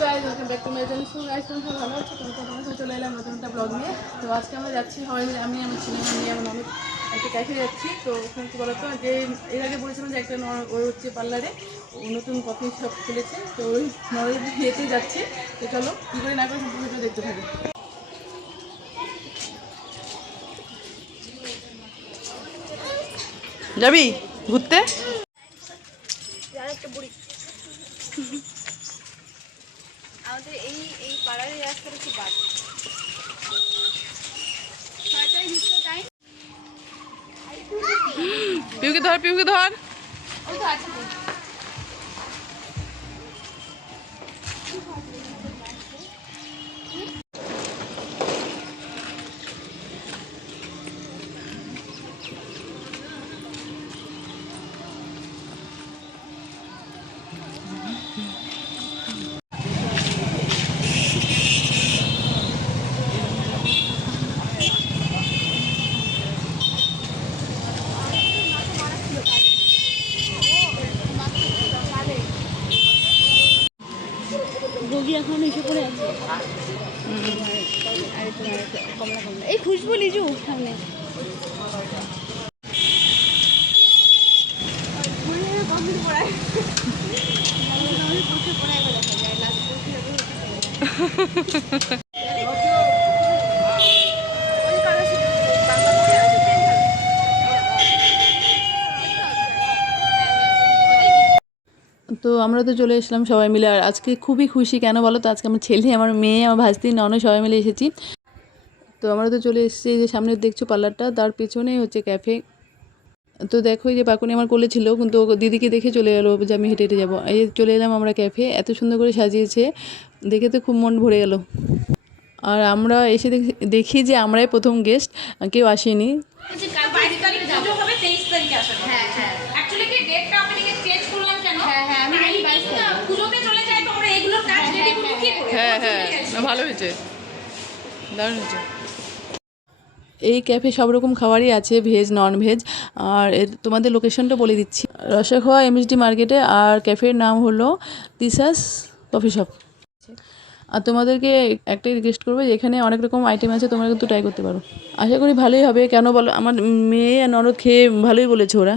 Guys ভালো আছো? তোমরা তোমার চলে এলাম নতুন একটা তো আজকে আমরা যাচ্ছি মিলে আমি আমার ছেলে নিয়ে আমার অনেক একটা ক্যাফে যাচ্ছি। তো ওখানে কী বলতো যে এর আগে বলেছিলাম যে একটা ওর হচ্ছে পার্লারে নতুন কফি শপ খুলেছে। তো ওই নরের বিয়েতে যাচ্ছে। তো চলো, কী করে না করে দেখতে থাকো। যাবি? ঘুরতে? আমাদের এই এই পাড়ার এই রাস্তাটা খুব বাদ। পিউকে ধর পিউকে ধর। ওই তো আছে। এখন এসে পড়ে আছে। কমলা কমলা এই খুশবু লিজু সামনে। তো আমরা তো চলে এসলাম সবাই মিলে। আর আজকে খুবই খুশি কেন বলো তো? আজকে আমার ছেলে আমার মেয়ে আমার ভাস্তি ননদ সবাই মিলে এসেছি। তো আমরা তো চলে এসেছি যে সামনে দেখছ পার্লারটা তার পেছনেই হচ্ছে ক্যাফে। তো দেখো এই যে পাকুনি আমার কোলে ছিল কিন্তু ও দিদিকে দেখে চলে গেলো যে আমি হেঁটে হেঁটে যাব। এই চলে এলাম আমরা ক্যাফে এত সুন্দর করে সাজিয়েছে দেখে তো খুব মন ভরে গেল। আর আমরা এসে দেখি- দেখি যে আমরাই প্রথম গেস্ট কেউ আসেনি। কথা। হ্যাঁ হ্যাঁ Actually কি date-টা আমি এদিকে change করলাম কেন? হ্যাঁ, হ্যাঁ, আমি জানি বাইশ Timing না পুজোতে চলে যায় তো আমরা এগুলোর কাজ ready করব কি করে? হ্যাঁ হ্যাঁ ভালো হয়েছে। দারুণ হয়েছে। এই ক্যাফে সব রকম খাবারই আছে, ভেজ নন ভেজ আর তোমাদের লোকেশনটা বলে দিচ্ছি। রসাখোয়া এমএসডি মার্কেটে আর ক্যাফের নাম হলো তিসাস কফি শপ আর তোমাদেরকে একটাই রিকোয়েস্ট করব যে এখানে অনেক রকম আইটেম আছে, তোমরা কিন্তু ট্রাই করতে পারো। আশা করি ভালোই হবে। কেন বলো, আমার মেয়ে আর ননদ খেয়ে ভালোই বলেছে ওরা।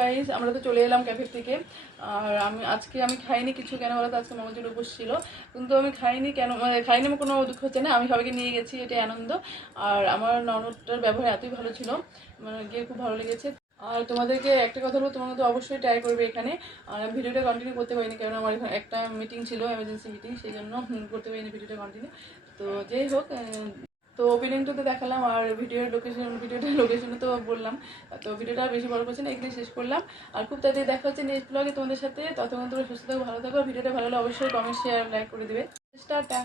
গাইজ আমরা তো চলে এলাম ক্যাফের থেকে। আর আমি আজকে আমি খাইনি কিছু কেন বলো আজকে মমজুর উপোস ছিল। কিন্তু আমি খাইনি কেন মানে খাইনি আমার কোনো দুঃখ হচ্ছে না। আমি সবাইকে নিয়ে গেছি, এটাই আনন্দ। আর আমার ননদটার ব্যবহার এতই ভালো ছিল। মানে গিয়ে খুব ভালো লেগেছে। আর তোমাদেরকে একটা কথা বলব, তোমরা তো অবশ্যই ট্রাই করবে এখানে। আর ভিডিওটা কন্টিনিউ করতে পারিনি কারণ আমার এখানে একটা মিটিং ছিল এমার্জেন্সি মিটিং সেই জন্য করতে পারিনি ভিডিওটা কন্টিনিউ তো যেই হোক তো ওপেনিংটাতে দেখালাম আর ভিডিওর লোকেশন ভিডিওটার লোকেশনে তো বললাম। তো ভিডিওটা বেশি বড় করছি না এখানে শেষ করলাম। আর খুব তাড়াতাড়ি দেখা হচ্ছে নেক্সট ব্লগে তোমাদের সাথে। ততক্ষণ তোমরা সুস্থ থাকো, ভালো থাকো। ভিডিওটা ভালো লাগলে অবশ্যই কমেন্ট শেয়ার লাইক করে দেবে। টাটা